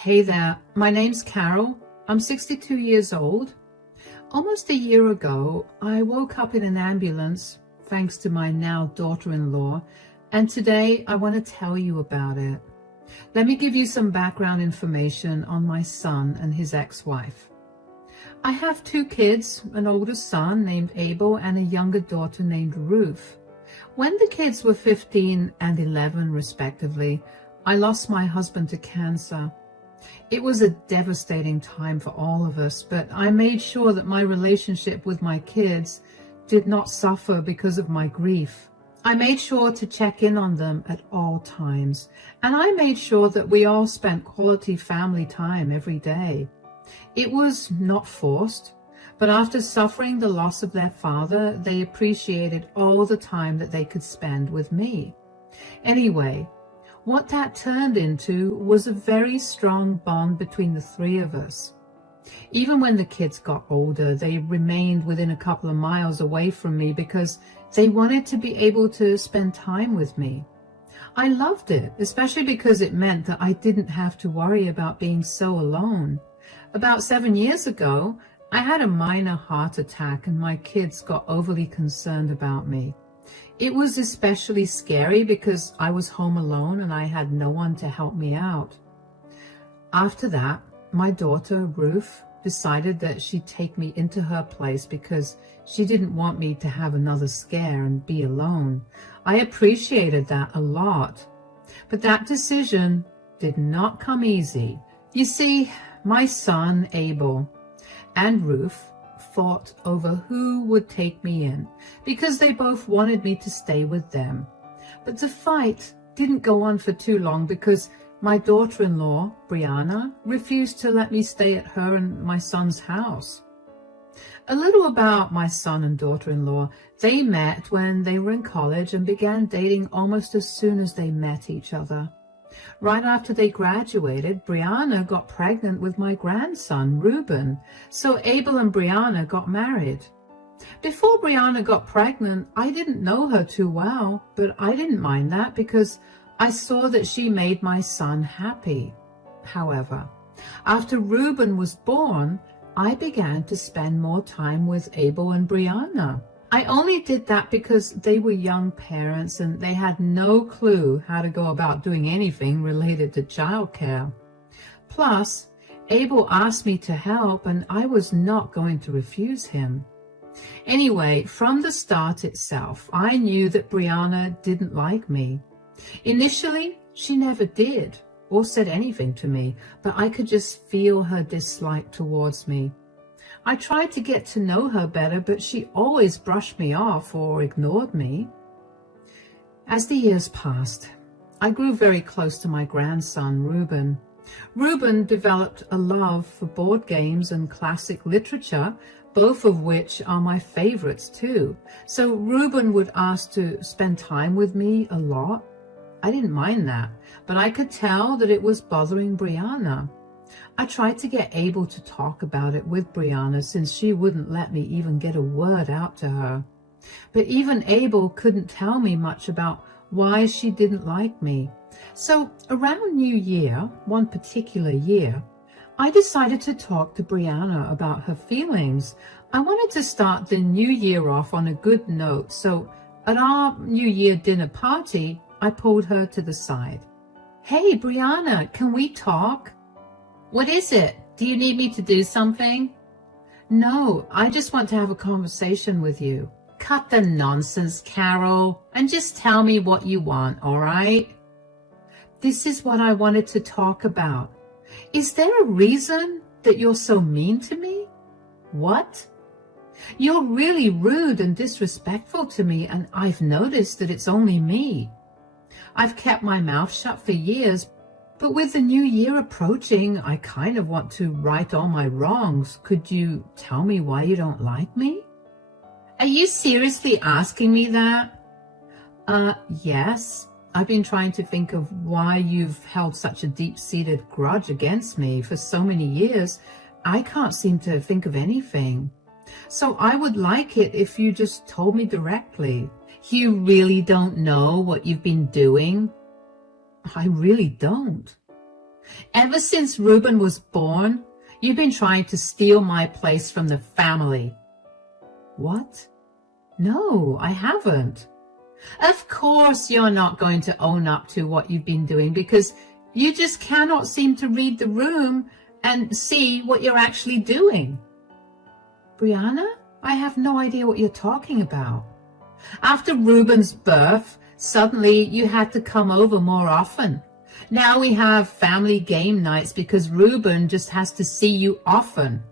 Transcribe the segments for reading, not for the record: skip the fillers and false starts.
Hey there, my name's Carol. I'm 62 years old. Almost a year ago, I woke up in an ambulance, thanks to my now daughter-in-law, and today I want to tell you about it. Let me give you some background information on my son and his ex-wife. I have two kids, an older son named Abel and a younger daughter named Ruth. When the kids were 15 and 11 respectively, I lost my husband to cancer. It was a devastating time for all of us, but I made sure that my relationship with my kids did not suffer because of my grief. I made sure to check in on them at all times, and I made sure that we all spent quality family time every day. It was not forced, but after suffering the loss of their father, they appreciated all the time that they could spend with me. Anyway, what that turned into was a very strong bond between the three of us. Even when the kids got older, they remained within a couple of miles away from me because they wanted to be able to spend time with me. I loved it, especially because it meant that I didn't have to worry about being so alone. About 7 years ago, I had a minor heart attack and my kids got overly concerned about me. It was especially scary because I was home alone and I had no one to help me out. After that, my daughter, Ruth, decided that she'd take me into her place because she didn't want me to have another scare and be alone. I appreciated that a lot. But that decision did not come easy. You see, my son, Abel, and Ruth fought over who would take me in because they both wanted me to stay with them. But the fight didn't go on for too long because my daughter-in-law, Brianna, refused to let me stay at her and my son's house. A little about my son and daughter-in-law. They met when they were in college and began dating almost as soon as they met each other. Right after they graduated, Brianna got pregnant with my grandson, Reuben, so Abel and Brianna got married. Before Brianna got pregnant, I didn't know her too well, but I didn't mind that because I saw that she made my son happy. However, after Reuben was born, I began to spend more time with Abel and Brianna. I only did that because they were young parents and they had no clue how to go about doing anything related to childcare. Plus, Abel asked me to help and I was not going to refuse him. Anyway, from the start itself, I knew that Brianna didn't like me. Initially, she never did or said anything to me, but I could just feel her dislike towards me. I tried to get to know her better, but she always brushed me off or ignored me. As the years passed, I grew very close to my grandson, Reuben. Reuben developed a love for board games and classic literature, both of which are my favorites too. So Reuben would ask to spend time with me a lot. I didn't mind that, but I could tell that it was bothering Brianna. I tried to get Abel to talk about it with Brianna since she wouldn't let me even get a word out to her. But even Abel couldn't tell me much about why she didn't like me. So around New Year, one particular year, I decided to talk to Brianna about her feelings. I wanted to start the new year off on a good note, so at our New Year dinner party, I pulled her to the side. "Hey, Brianna, can we talk?" "What is it? Do you need me to do something?" "No, I just want to have a conversation with you." "Cut the nonsense, Carol, and just tell me what you want, all right?" "This is what I wanted to talk about. Is there a reason that you're so mean to me?" "What?" "You're really rude and disrespectful to me, and I've noticed that it's only me. I've kept my mouth shut for years, but with the new year approaching, I kind of want to right all my wrongs. Could you tell me why you don't like me?" "Are you seriously asking me that?" Yes. I've been trying to think of why you've held such a deep-seated grudge against me for so many years. I can't seem to think of anything. So I would like it if you just told me directly." "You really don't know what you've been doing?" "I really don't." Ever since Reuben was born, you've been trying to steal my place from the family. What? No, I haven't. Of course you're not going to own up to what you've been doing because you just cannot seem to read the room and see what you're actually doing. Brianna, I have no idea what you're talking about. After Reuben's birth, suddenly you had to come over more often. Now we have family game nights because Reuben just has to see you often.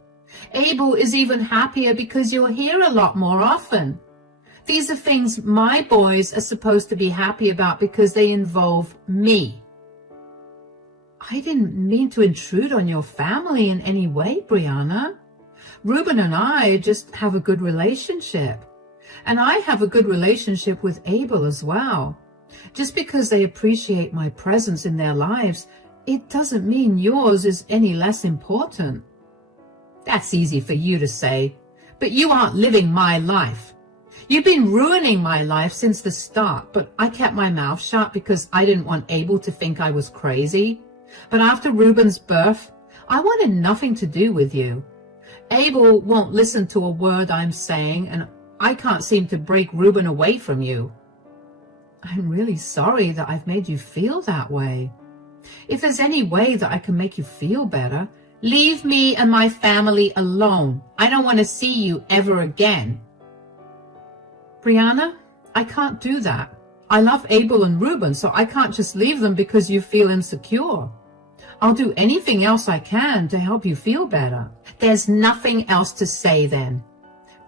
Abel is even happier because you're here a lot more often. These are things my boys are supposed to be happy about because they involve me. I didn't mean to intrude on your family in any way, Brianna. Reuben and I just have a good relationship. And I have a good relationship with Abel as well. Just because they appreciate my presence in their lives, it doesn't mean yours is any less important. That's easy for you to say, but you aren't living my life. You've been ruining my life since the start, but I kept my mouth shut because I didn't want Abel to think I was crazy. But after Reuben's birth, I wanted nothing to do with you. Abel won't listen to a word I'm saying, and I can't seem to break Reuben away from you. I'm really sorry that I've made you feel that way. If there's any way that I can make you feel better, leave me and my family alone. I don't want to see you ever again. Brianna, I can't do that. I love Abel and Reuben, so I can't just leave them because you feel insecure. I'll do anything else I can to help you feel better. There's nothing else to say then.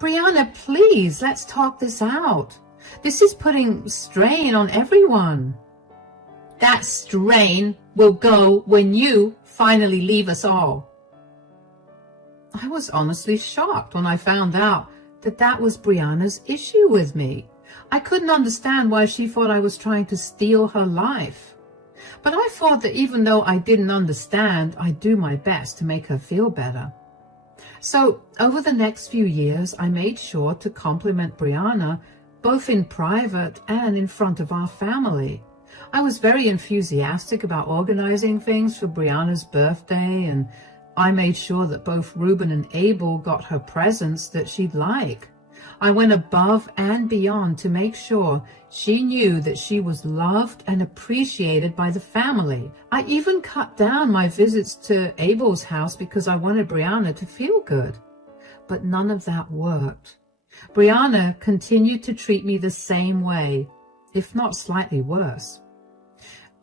Brianna, please, let's talk this out. This is putting strain on everyone. That strain will go when you finally leave us all. I was honestly shocked when I found out that that was Brianna's issue with me. I couldn't understand why she thought I was trying to steal her life. But I thought that even though I didn't understand, I'd do my best to make her feel better. So over the next few years, I made sure to compliment Brianna both in private and in front of our family. I was very enthusiastic about organizing things for Brianna's birthday, and I made sure that both Reuben and Abel got her presents that she'd like. I went above and beyond to make sure she knew that she was loved and appreciated by the family. I even cut down my visits to Abel's house because I wanted Brianna to feel good. But none of that worked. Brianna continued to treat me the same way, if not slightly worse.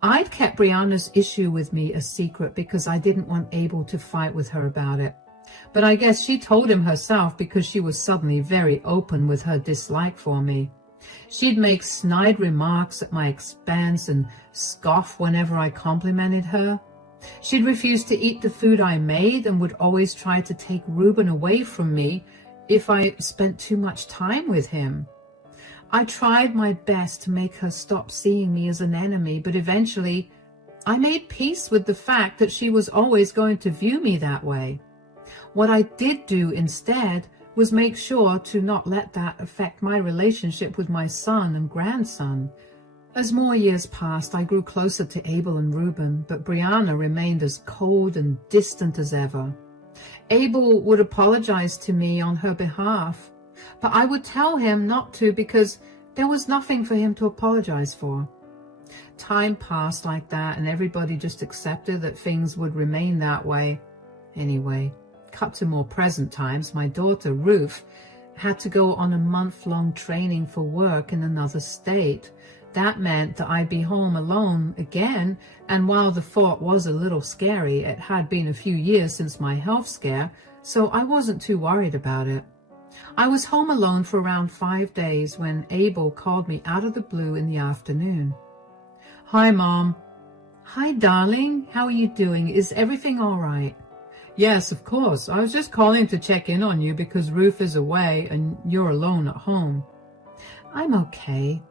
I'd kept Brianna's issue with me a secret because I didn't want Abel to fight with her about it. But I guess she told him herself because she was suddenly very open with her dislike for me. She'd make snide remarks at my expense and scoff whenever I complimented her. She'd refuse to eat the food I made and would always try to take Reuben away from me if I spent too much time with him. I tried my best to make her stop seeing me as an enemy, but eventually I made peace with the fact that she was always going to view me that way. What I did do instead was make sure to not let that affect my relationship with my son and grandson. As more years passed, I grew closer to Abel and Reuben, but Brianna remained as cold and distant as ever. Abel would apologize to me on her behalf, but I would tell him not to because there was nothing for him to apologize for. Time passed like that, and everybody just accepted that things would remain that way. Anyway, cut to more present times, my daughter, Ruth, had to go on a month-long training for work in another state. That meant that I'd be home alone again, and while the thought was a little scary, it had been a few years since my health scare, so I wasn't too worried about it. I was home alone for around 5 days when Abel called me out of the blue in the afternoon. "Hi, Mom." "Hi, darling. How are you doing? Is everything all right?" "Yes, of course. I was just calling to check in on you because Ruth is away and you're alone at home." "I'm okay,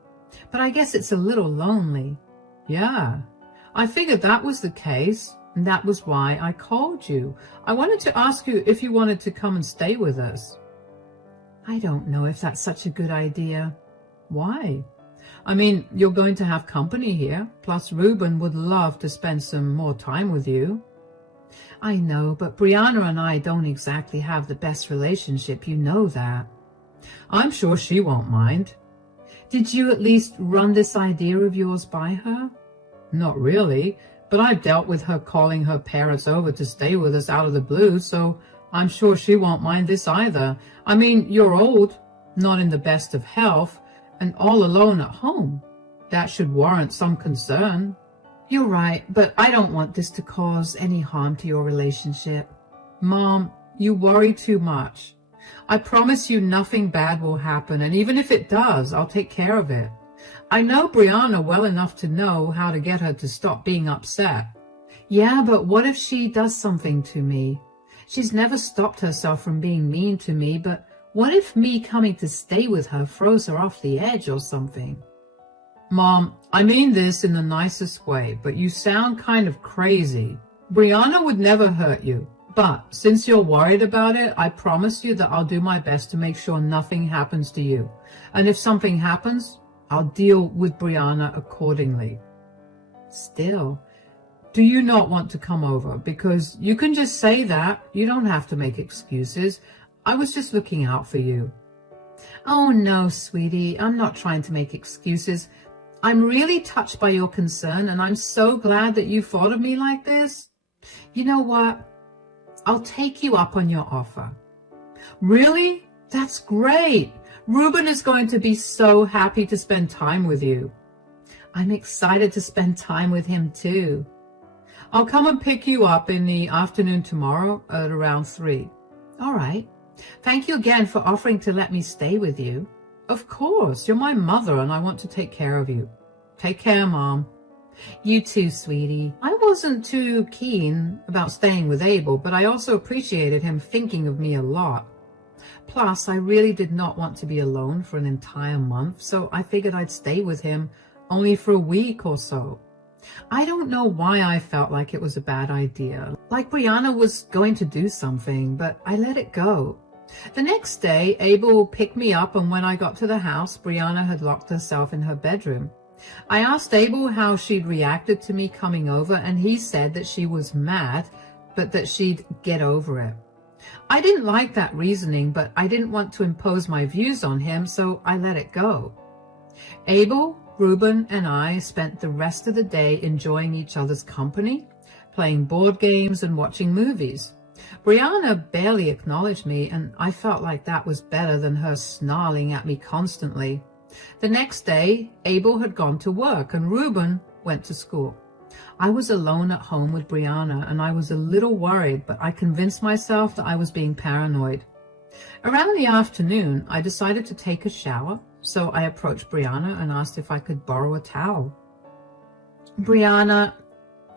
but I guess it's a little lonely." "Yeah, I figured that was the case, and that was why I called you. I wanted to ask you if you wanted to come and stay with us." "I don't know if that's such a good idea." "Why?" I mean, you're going to have company here, plus Ruben would love to spend some more time with you. I know, but Brianna and I don't exactly have the best relationship, you know that. I'm sure she won't mind. Did you at least run this idea of yours by her? Not really, but I've dealt with her calling her parents over to stay with us out of the blue, so I'm sure she won't mind this either. I mean, you're old, not in the best of health, and all alone at home. That should warrant some concern. You're right, but I don't want this to cause any harm to your relationship. Mom, you worry too much. I promise you nothing bad will happen, and even if it does, I'll take care of it. I know Brianna well enough to know how to get her to stop being upset. Yeah, but what if she does something to me? She's never stopped herself from being mean to me, but what if me coming to stay with her throws her off the edge or something? Mom, I mean this in the nicest way, but you sound kind of crazy. Brianna would never hurt you, but since you're worried about it, I promise you that I'll do my best to make sure nothing happens to you. And if something happens, I'll deal with Brianna accordingly. Still, do you not want to come over? Because you can just say that. You don't have to make excuses. I was just looking out for you. Oh no, sweetie, I'm not trying to make excuses. I'm really touched by your concern, and I'm so glad that you thought of me like this. You know what? I'll take you up on your offer. Really? That's great. Ruben is going to be so happy to spend time with you. I'm excited to spend time with him too. I'll come and pick you up in the afternoon tomorrow at around 3. All right. Thank you again for offering to let me stay with you. Of course, you're my mother and I want to take care of you. Take care, Mom. You too, sweetie. I wasn't too keen about staying with Abel, but I also appreciated him thinking of me a lot. Plus, I really did not want to be alone for an entire month, so I figured I'd stay with him only for a week or so. I don't know why I felt like it was a bad idea, like Brianna was going to do something, but I let it go. The next day, Abel picked me up, and when I got to the house, Brianna had locked herself in her bedroom. I asked Abel how she'd reacted to me coming over, and he said that she was mad, but that she'd get over it. I didn't like that reasoning, but I didn't want to impose my views on him, so I let it go. Abel, Ruben, and I spent the rest of the day enjoying each other's company, playing board games and watching movies. Brianna barely acknowledged me, and I felt like that was better than her snarling at me constantly. The next day, Abel had gone to work and Ruben went to school. I was alone at home with Brianna, and I was a little worried, but I convinced myself that I was being paranoid. Around the afternoon, I decided to take a shower, so I approached Brianna and asked if I could borrow a towel. Brianna,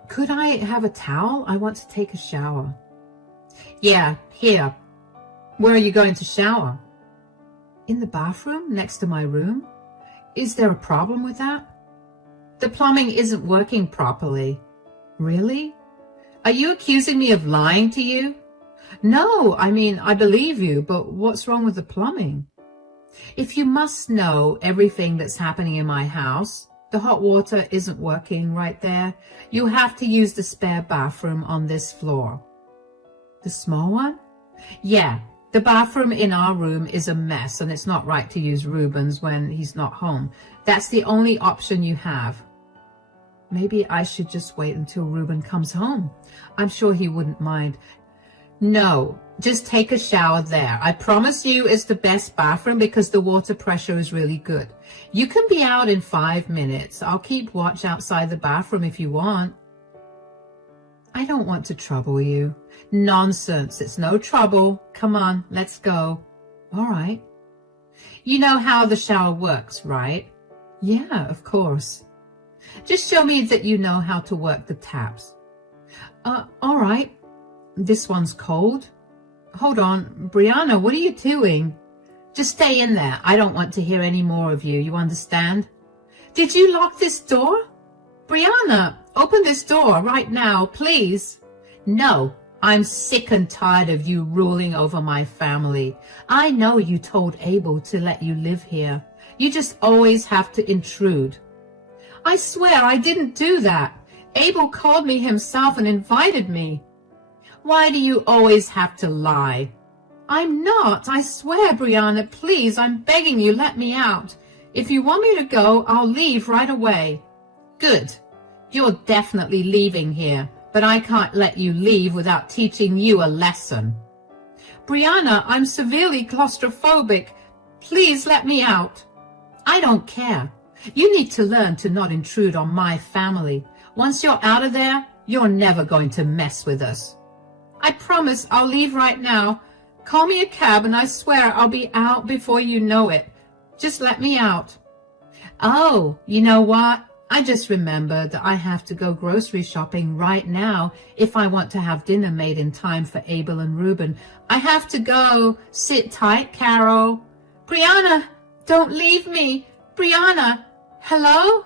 could I have a towel? I want to take a shower. Yeah, here. Where are you going to shower? In the bathroom next to my room. Is there a problem with that? The plumbing isn't working properly. Really? Are you accusing me of lying to you? No, I mean, I believe you, but what's wrong with the plumbing? If you must know everything that's happening in my house, the hot water isn't working right there. You have to use the spare bathroom on this floor. The small one? Yeah, the bathroom in our room is a mess, and it's not right to use Ruben's when he's not home. That's the only option you have. Maybe I should just wait until Ruben comes home. I'm sure he wouldn't mind. No, just take a shower there. I promise you it's the best bathroom because the water pressure is really good. You can be out in 5 minutes. I'll keep watch outside the bathroom if you want. I don't want to trouble you. Nonsense. It's no trouble. Come on, let's go. All right. You know how the shower works, right? Yeah, of course. Just show me that you know how to work the taps. All right. This one's cold. Hold on. Brianna, what are you doing? Just stay in there. I don't want to hear any more of you. You understand? Did you lock this door? Brianna, open this door right now, please. No, I'm sick and tired of you ruling over my family. I know you told Abel to let you live here. You just always have to intrude. I swear I didn't do that. Abel called me himself and invited me. Why do you always have to lie? I'm not. I swear, Brianna, please, I'm begging you, let me out. If you want me to go, I'll leave right away. Good. You're definitely leaving here, but I can't let you leave without teaching you a lesson. Brianna, I'm severely claustrophobic. Please let me out. I don't care. You need to learn to not intrude on my family. Once you're out of there, you're never going to mess with us. I promise I'll leave right now. Call me a cab and I swear I'll be out before you know it. Just let me out. Oh, you know what? I just remembered that I have to go grocery shopping right now if I want to have dinner made in time for Abel and Reuben. I have to go. Sit tight, Carol. Brianna, don't leave me. Brianna, hello?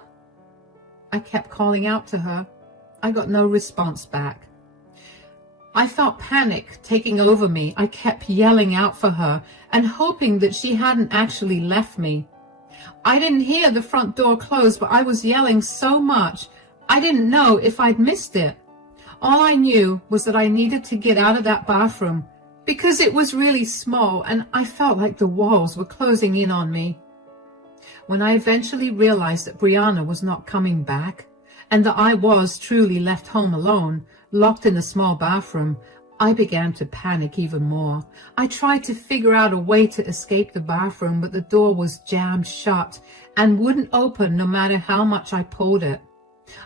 I kept calling out to her. I got no response back. I felt panic taking over me. I kept yelling out for her and hoping that she hadn't actually left me. I didn't hear the front door close, but I was yelling so much, I didn't know if I'd missed it. All I knew was that I needed to get out of that bathroom because it was really small and I felt like the walls were closing in on me. When I eventually realized that Brianna was not coming back and that I was truly left home alone, locked in a small bathroom, I began to panic even more. I tried to figure out a way to escape the bathroom, but the door was jammed shut and wouldn't open no matter how much I pulled it.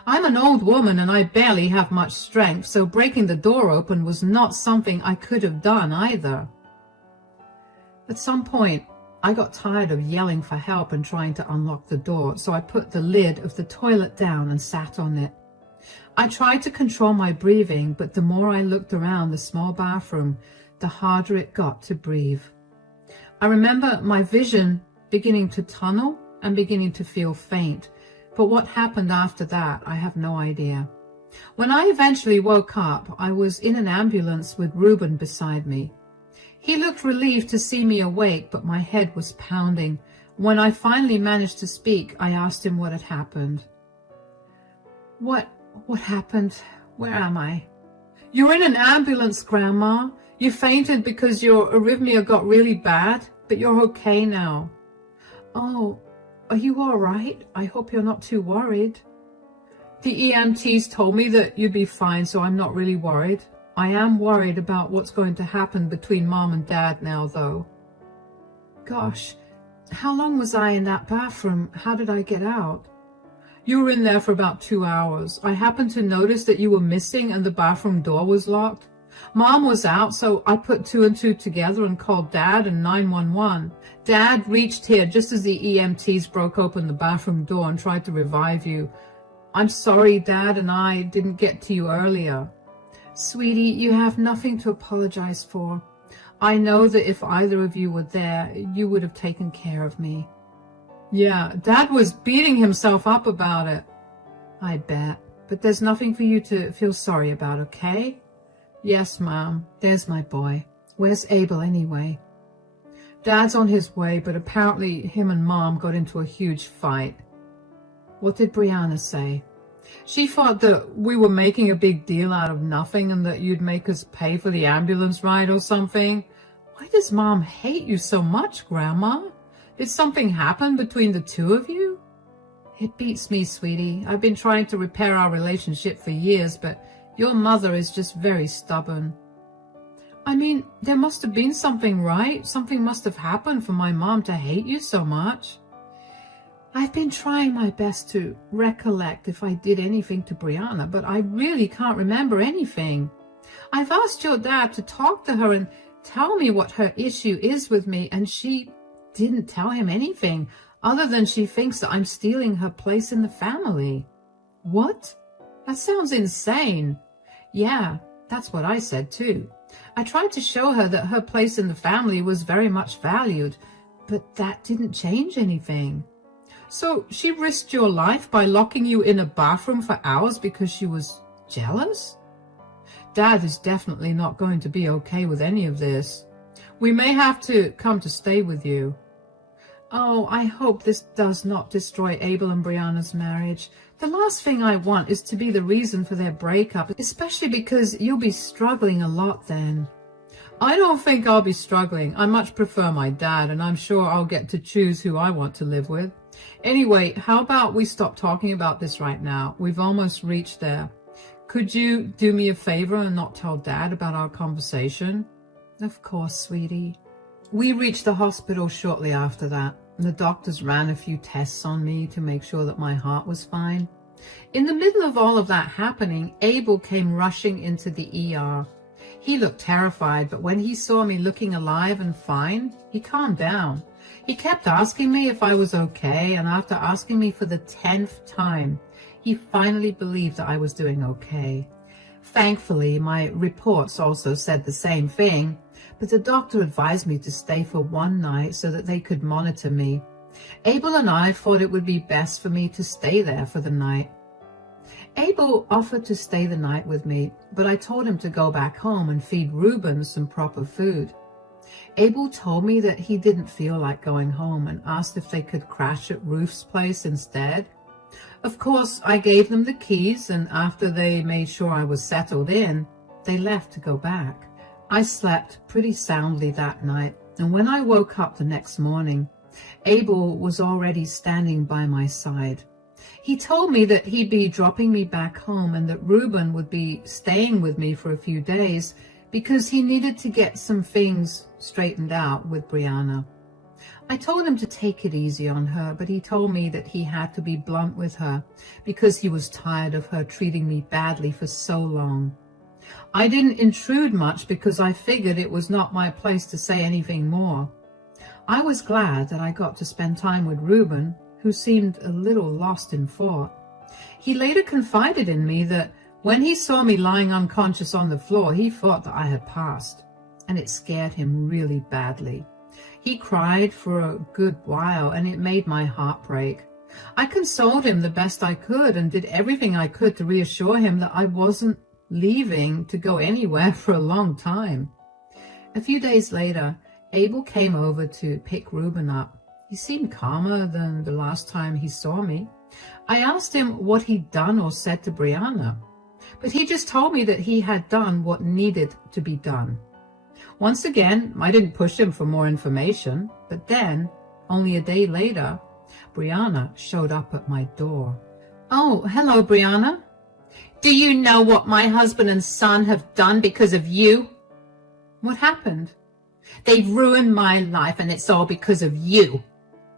I'm an old woman and I barely have much strength, so breaking the door open was not something I could have done either. At some point, I got tired of yelling for help and trying to unlock the door, so I put the lid of the toilet down and sat on it. I tried to control my breathing, but the more I looked around the small bathroom, the harder it got to breathe. I remember my vision beginning to tunnel and beginning to feel faint, but what happened after that, I have no idea. When I eventually woke up, I was in an ambulance with Reuben beside me. He looked relieved to see me awake, but my head was pounding. When I finally managed to speak, I asked him what had happened. What happened? Where am I? You're in an ambulance, Grandma. You fainted because your arrhythmia got really bad, but you're okay now. Oh, are you all right? I hope you're not too worried. The EMTs told me that you'd be fine, so I'm not really worried. I am worried about what's going to happen between Mom and Dad now, though. Gosh, how long was I in that bathroom? How did I get out? You were in there for about 2 hours. I happened to notice that you were missing and the bathroom door was locked. Mom was out, so I put 2 and 2 together and called Dad and 911. Dad reached here just as the EMTs broke open the bathroom door and tried to revive you. I'm sorry Dad and I didn't get to you earlier. Sweetie, you have nothing to apologize for. I know that if either of you were there, you would have taken care of me. Yeah, Dad was beating himself up about it. I bet. But there's nothing for you to feel sorry about, okay? Yes, Mom. There's my boy. Where's Abel anyway? Dad's on his way, but apparently him and Mom got into a huge fight. What did Brianna say? She thought that we were making a big deal out of nothing and that you'd make us pay for the ambulance ride or something. Why does Mom hate you so much, Grandma? Did something happen between the two of you? It beats me, sweetie. I've been trying to repair our relationship for years, but your mother is just very stubborn. I mean, there must have been something, right? Something must have happened for my mom to hate you so much. I've been trying my best to recollect if I did anything to Brianna, but I really can't remember anything. I've asked your dad to talk to her and tell me what her issue is with me, and she didn't tell him anything other than she thinks that I'm stealing her place in the family. What? That sounds insane. Yeah, that's what I said too. I tried to show her that her place in the family was very much valued, but that didn't change anything. So she risked your life by locking you in a bathroom for hours because she was jealous? Dad is definitely not going to be okay with any of this. We may have to come to stay with you. Oh, I hope this does not destroy Abel and Brianna's marriage. The last thing I want is to be the reason for their breakup, especially because you'll be struggling a lot then. I don't think I'll be struggling. I much prefer my dad, and I'm sure I'll get to choose who I want to live with. Anyway, how about we stop talking about this right now? We've almost reached there. Could you do me a favor and not tell Dad about our conversation? Of course, sweetie. We reached the hospital shortly after that. The doctors ran a few tests on me to make sure that my heart was fine. In the middle of all of that happening, Abel came rushing into the ER. He looked terrified, but when he saw me looking alive and fine, he calmed down. He kept asking me if I was okay, and after asking me for the 10th time, he finally believed that I was doing okay. Thankfully, my reports also said the same thing, but the doctor advised me to stay for one night so that they could monitor me. Abel and I thought it would be best for me to stay there for the night. Abel offered to stay the night with me, but I told him to go back home and feed Reuben some proper food. Abel told me that he didn't feel like going home and asked if they could crash at Ruth's place instead. Of course, I gave them the keys, and after they made sure I was settled in, they left to go back. I slept pretty soundly that night, and when I woke up the next morning, Abel was already standing by my side. He told me that he'd be dropping me back home and that Reuben would be staying with me for a few days because he needed to get some things straightened out with Brianna. I told him to take it easy on her, but he told me that he had to be blunt with her because he was tired of her treating me badly for so long. I didn't intrude much because I figured it was not my place to say anything more. I was glad that I got to spend time with Reuben, who seemed a little lost in thought. He later confided in me that when he saw me lying unconscious on the floor, he thought that I had passed, and it scared him really badly. He cried for a good while, and it made my heart break. I consoled him the best I could and did everything I could to reassure him that I wasn't leaving to go anywhere for a long time. A few days later, Abel came over to pick Reuben up. He seemed calmer than the last time he saw me. I asked him what he'd done or said to Brianna, but he just told me that he had done what needed to be done. Once again, I didn't push him for more information, but then, only a day later, Brianna showed up at my door. Oh, hello, Brianna. Do you know what my husband and son have done because of you? What happened? They've ruined my life, and it's all because of you.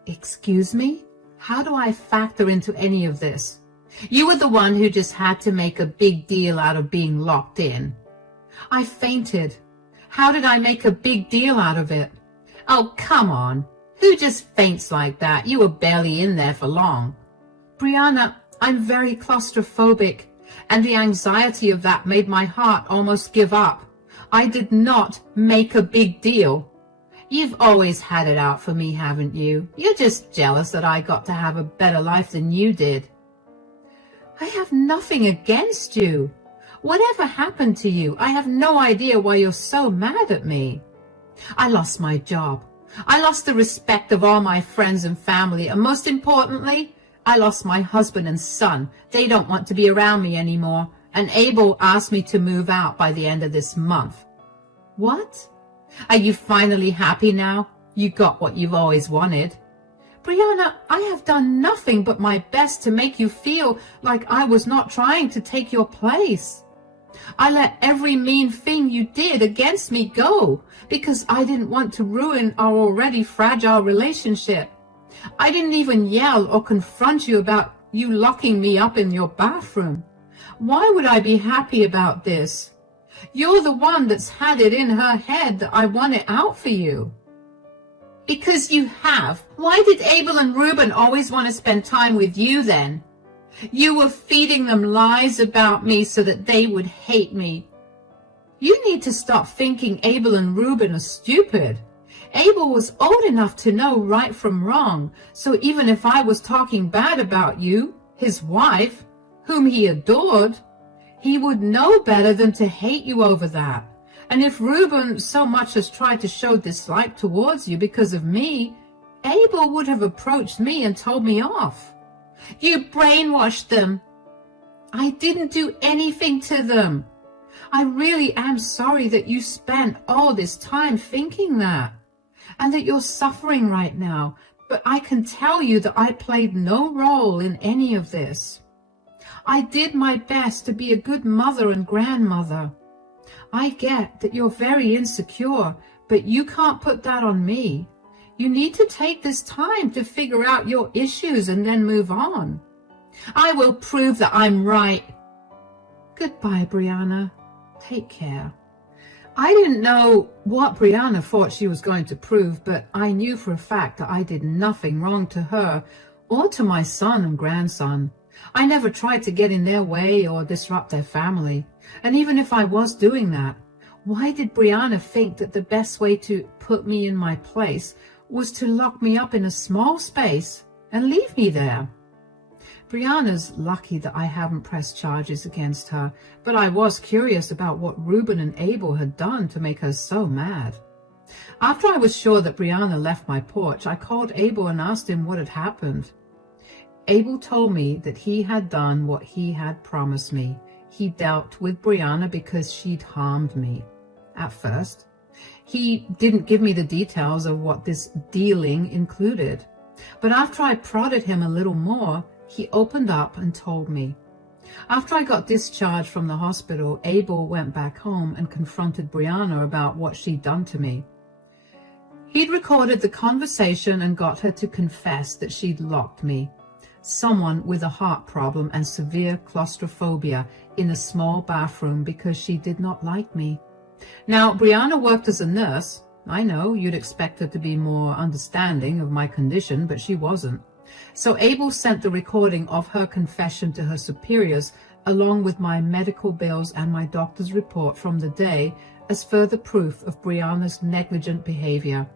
Excuse me? How do I factor into any of this? You were the one who just had to make a big deal out of being locked in. I fainted. How did I make a big deal out of it? Oh, come on. Who just faints like that? You were barely in there for long. Brianna, I'm very claustrophobic, and the anxiety of that made my heart almost give up. I did not make a big deal. You've always had it out for me, haven't you? You're just jealous that I got to have a better life than you did. I have nothing against you. Whatever happened to you? I have no idea why you're so mad at me. I lost my job. I lost the respect of all my friends and family, and most importantly, I lost my husband and son. They don't want to be around me anymore, and Abel asked me to move out by the end of this month. What? Are you finally happy now? You got what you've always wanted. Brianna, I have done nothing but my best to make you feel like I was not trying to take your place. I let every mean thing you did against me go because I didn't want to ruin our already fragile relationship. I didn't even yell or confront you about you locking me up in your bathroom. Why would I be happy about this? You're the one that's had it in her head that I want it out for you. Because you have. Why did Abel and Reuben always want to spend time with you then? You were feeding them lies about me so that they would hate me. You need to stop thinking Abel and Reuben are stupid. Abel was old enough to know right from wrong, so even if I was talking bad about you, his wife, whom he adored, he would know better than to hate you over that. And if Reuben so much as tried to show dislike towards you because of me, Abel would have approached me and told me off. You brainwashed them. I didn't do anything to them. I really am sorry that you spent all this time thinking that, and that you're suffering right now, but I can tell you that I played no role in any of this. I did my best to be a good mother and grandmother. I get that you're very insecure, but you can't put that on me. You need to take this time to figure out your issues and then move on. I will prove that I'm right. Goodbye, Brianna. Take care. I didn't know what Brianna thought she was going to prove, but I knew for a fact that I did nothing wrong to her or to my son and grandson. I never tried to get in their way or disrupt their family. And even if I was doing that, why did Brianna think that the best way to put me in my place was to lock me up in a small space and leave me there? Brianna's lucky that I haven't pressed charges against her, but I was curious about what Ruben and Abel had done to make her so mad. After I was sure that Brianna left my porch, I called Abel and asked him what had happened. Abel told me that he had done what he had promised me. He dealt with Brianna because she'd harmed me. At first, he didn't give me the details of what this dealing included, but after I prodded him a little more, he opened up and told me. After I got discharged from the hospital, Abel went back home and confronted Brianna about what she'd done to me. He'd recorded the conversation and got her to confess that she'd locked me, someone with a heart problem and severe claustrophobia, in a small bathroom because she did not like me. Now, Brianna worked as a nurse. I know you'd expect her to be more understanding of my condition, but she wasn't. So Abel sent the recording of her confession to her superiors, along with my medical bills and my doctor's report from the day, as further proof of Brianna's negligent behavior.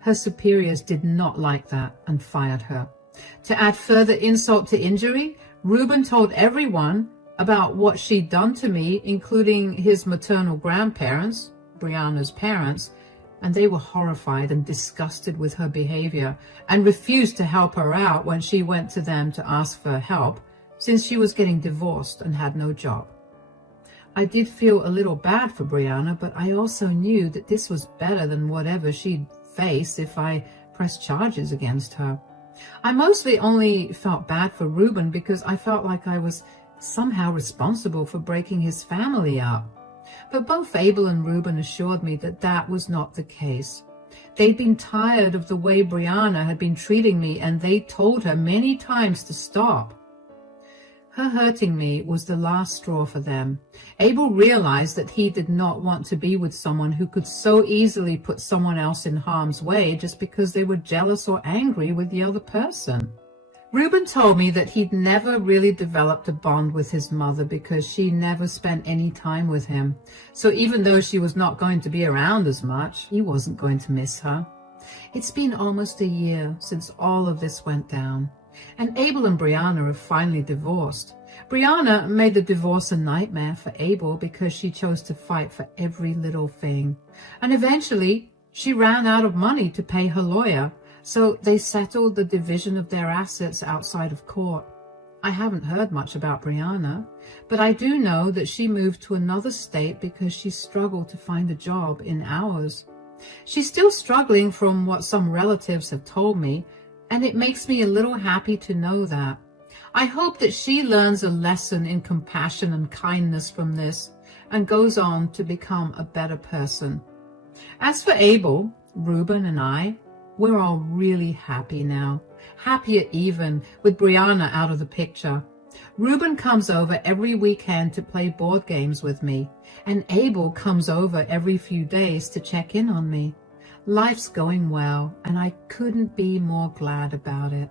Her superiors did not like that and fired her. To add further insult to injury, Ruben told everyone about what she'd done to me, including his maternal grandparents, Brianna's parents, and they were horrified and disgusted with her behavior and refused to help her out when she went to them to ask for help, since she was getting divorced and had no job. I did feel a little bad for Brianna, but I also knew that this was better than whatever she'd face if I pressed charges against her. I mostly only felt bad for Ruben because I felt like I was somehow responsible for breaking his family up. But both Abel and Ruben assured me that that was not the case. They'd been tired of the way Brianna had been treating me, and they told her many times to stop. Her hurting me was the last straw for them. Abel realized that he did not want to be with someone who could so easily put someone else in harm's way just because they were jealous or angry with the other person. Ruben told me that he'd never really developed a bond with his mother because she never spent any time with him. So even though she was not going to be around as much, he wasn't going to miss her. It's been almost a year since all of this went down, and Abel and Brianna have finally divorced. Brianna made the divorce a nightmare for Abel because she chose to fight for every little thing. And eventually, she ran out of money to pay her lawyer, so they settled the division of their assets outside of court. I haven't heard much about Brianna, but I do know that she moved to another state because she struggled to find a job in ours. She's still struggling from what some relatives have told me, and it makes me a little happy to know that. I hope that she learns a lesson in compassion and kindness from this and goes on to become a better person. As for Abel, Ruben, and I, we're all really happy now, happier even with Brianna out of the picture. Ruben comes over every weekend to play board games with me, and Abel comes over every few days to check in on me. Life's going well, and I couldn't be more glad about it.